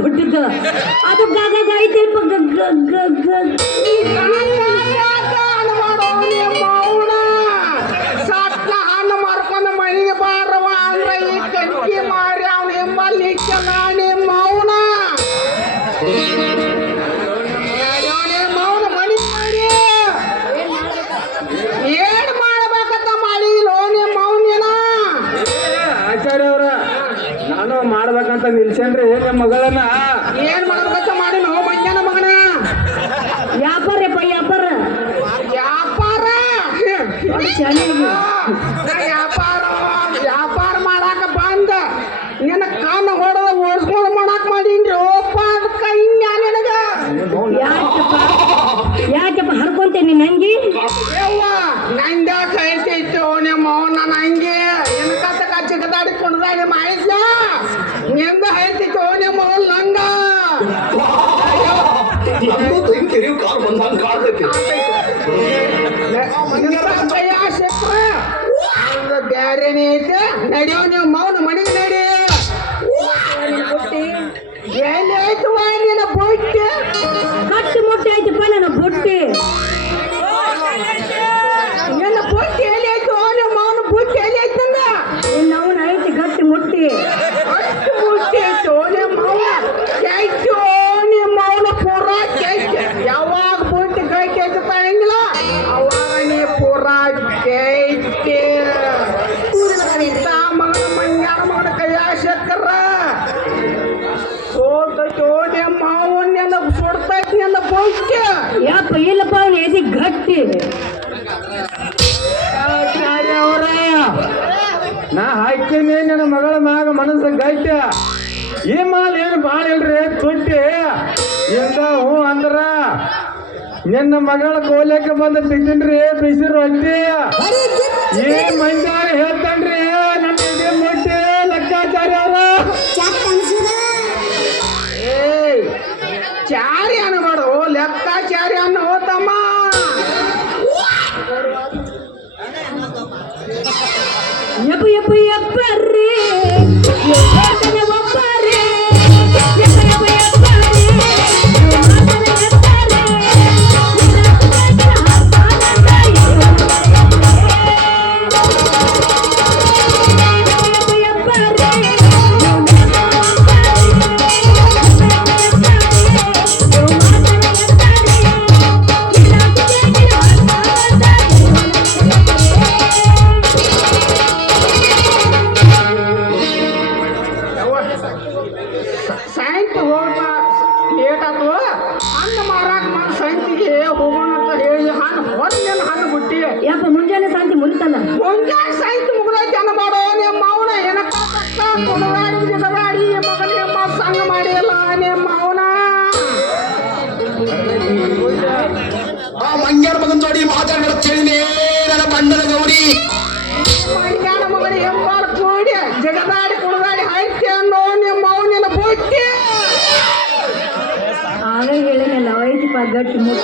ಹುಟ್ಟಿದ್ದು ಅದು ಗಾಗ ಐತೆ ಸಟ್ಲ ಹಣ್ಣು ಮಾರ್ಕೊಂಡು ಮನೆಗೆ ಬಾರವ ಅಂದ್ರೆ ಈ ಕಟ್ಟಿ ಮಾರಿ ಅವನ ಎಂಬಲ್ಲಿ ನಾಣಿ ಮೌನ ಮೌನ ಮಣಿ ಮಾಡಿ ಏನ್ ಮಾಡ್ಬೇಕಂತ ಮಾಡಿದಿಲ್ಲೋ ನಿಮ್ಮ ಮೌನ್ಯನ ಆಚಾರ್ಯ ಅವ್ರ ನಾನು ಮಾಡ್ಬೇಕಂತ ನಿಲ್ಸೇನ್ರಿ ನಿಮ್ಮ ಮಗಳನ್ನ ಏನ್ ಮಾಡ್ಬೇಕಂತ ಮಾಡಿ ನೋ ಮಂಜನ ಮಗನ ವ್ಯಾಪಾರಪ್ಪ ವ್ಯಾಪಾರ ವ್ಯಾಪಾರ ವ್ಯಾಪಾರ ವ್ಯಾಪಾರ ಮಾಡಾಕ ಬಂದ ನಿನ್ನ ಕಾನ ಹೊಡೆದ ಓಡಿಸ್ಕೊಂಡು ಮಾಡಾಕ ಮಾಡೀನ್ರಿ ಓಪ್ಪ ಅದಕ್ಕ ಇನ್ಯಾನೆನಗ ಯಾಕಪ್ಪ ಹರ್ಕೊಂತೇನೆ ನಂಗೆ ಯವ್ವ ನಂದ್ಯಾಕ ಐತೈತು ನಿಮ್ಮ ಅವನ ನಂಗೆ ಏನಕತ್ತ ಚಿಕ್ಕದಾಡಿಕೊಂಡ್ರೆ ಮಾಹಿತ್ಲ ನಿಂದ ಐತಿತ್ತು ನಿಮ್ಮ ಅವನ್ ನಂಗ ಬ್ಯಾರೇನೇ ಐತೆ ನಡಿಯೋ ನೀವು ಮೌನ ಮನೆಗೆ ನಡಿ ಏನಾಯ್ತು ನಿನ್ನ ಬುಟ್ಟಿ ಕಟ್ಟು ಮುಟ್ಟಿ ಆಯ್ತಪ್ಪ ನನ್ನ ಬುಟ್ಟಿ ನಿನ್ನ ಬುಟ್ಟಿ ಎಲ್ಲಿ ಆಯ್ತು ನಿಮ್ಮ ಮೌನ ಬುಟ್ಟಿ ಎಲ್ಲಿ ಆಯ್ತಂದ ಅವನ ಐತಿ ಗಟ್ಟಿ ಮುಟ್ಟಿ ಅಷ್ಟು ಬುಟ್ಟಿ ಆಯ್ತು ನಿಮ್ಮ ಮೌನ ಚೈತು ನಿಮ್ಮ ಮೌನ ಪೂರ ಚೈತ್ ಯಾವಾಗ ಬುಟ್ಟಿ ಕೈ ಚೈತಪ್ಪ ಹೆಂಗಿಲ್ಲ ಅವಾಗ ನೀ ಪೂರ ಚೈತೆ ಮಗನ ಮಂಗ್ಯಾನ ಮಗನ ಕೈಯ ಶಕ್ಕರ ಸೋತೈತೋ ನಿಮ್ಮ ಮಾವನ್ನೆಲ್ಲ ಸುಡ್ತೈತಿ ನನ್ನ ಬುಟ್ಟಿ ಯಾಪ ಇಲ್ಲಪ್ಪ ಅವನ ಎದಿ ಗಟ್ಟಿ ಅವ್ರ ನಾ ಹಾಕ್ತೀನಿ ನನ್ನ ಮಗಳ ಮ್ಯಾಗ ಮನಸ್ಸ ಗಟ್ಟ ಈ ಮಾಲ್ ಏನು ಭಾಳ ಇಲ್ರಿ ತುಟ್ಟಿ ಇಂದ ಹ್ಞೂ ಅಂದ್ರ ನಿನ್ನ ಮಗಳ ಕೋಲಕ್ಕೆ ಬಂದ ತಿಂತೀನ್ರಿ ಬಿಸಿ ರೊಟ್ಟಿ ಈ ಮಂಜಾರ ಹೇಳ್ತಾನ್ರಿ ನನ್ನ ಎದೆ ಮುಟ್ಟಿ ಲೆಕ್ಕಾಚಾರ್ಯ ಅವ್ರ ಏಯ್ ಚಾರಿ ಅನ್ಬೇಡು ಲೆಕ್ಕಾಚಾರಿ ಅನ್ನ ಹೋತಮ್ಮ ಯಪ್ಪ ಯಪ್ಪ ಯಪ್ಪರ್ರಿ ಒಪ್ಪರ್ರಿ ಸಾಯಂತ ಹೋಗ ಲೇಟ್ ಆತು ಹಣ್ಣು ಮಾರಾಕ ಮಾಡಿ ಸಾಯಂತಿಗೆ ಹೋಗೋಣ ಅಂತ ಹೇಳಿ ಹಣ್ಣು ಹೊರನೇನು ಹಣ್ಣು ಬಿಟ್ಟಿ ಯಪ್ಪ ಮುಂಜಾನೆ ಶಾಂತಿ ಮುರಿತಲ್ಲ ಮುಂಜಾನೆ ಸಾಯಂತ ಮುಗಿದೈತಿ ಅನ್ನ ಮಾಡೋ ನಿಮ್ಮ ಅವನ ಏನಕ್ಕ ಕುಡದಾಡಿ ಗಿಡದಾಡಿ ಮಗನ ಸಂಗ ಮಾಡಿಲ್ಲ ನಿಮ್ಮ ಅವನ ಆ ಮಂಗ್ಯಾರ ಮಗನ್ ಜೋಡಿ ಮಾತಾಡೋ ಕೇಳಿನೇ ನನ್ನ ಬಂಡನ ಗೌರಿ ಮಂಗ್ಯಾನ ಮಗನ ಎಂಬಾರ ಕೂಡಿ ಜಗದಾಡಿ ಕುಡದಾಡಿ ಹಾಯ್ತಿ ಅನ್ನೋ ನಿಮ್ಮ ಅವನಿನ ಬುಟ್ಟಿ ಆಗ ಹೇಳಿನಲ್ಲ ಐತಿಪ್ಪ ಗಟ್ಟಿ ಮುಟ್ಟಿ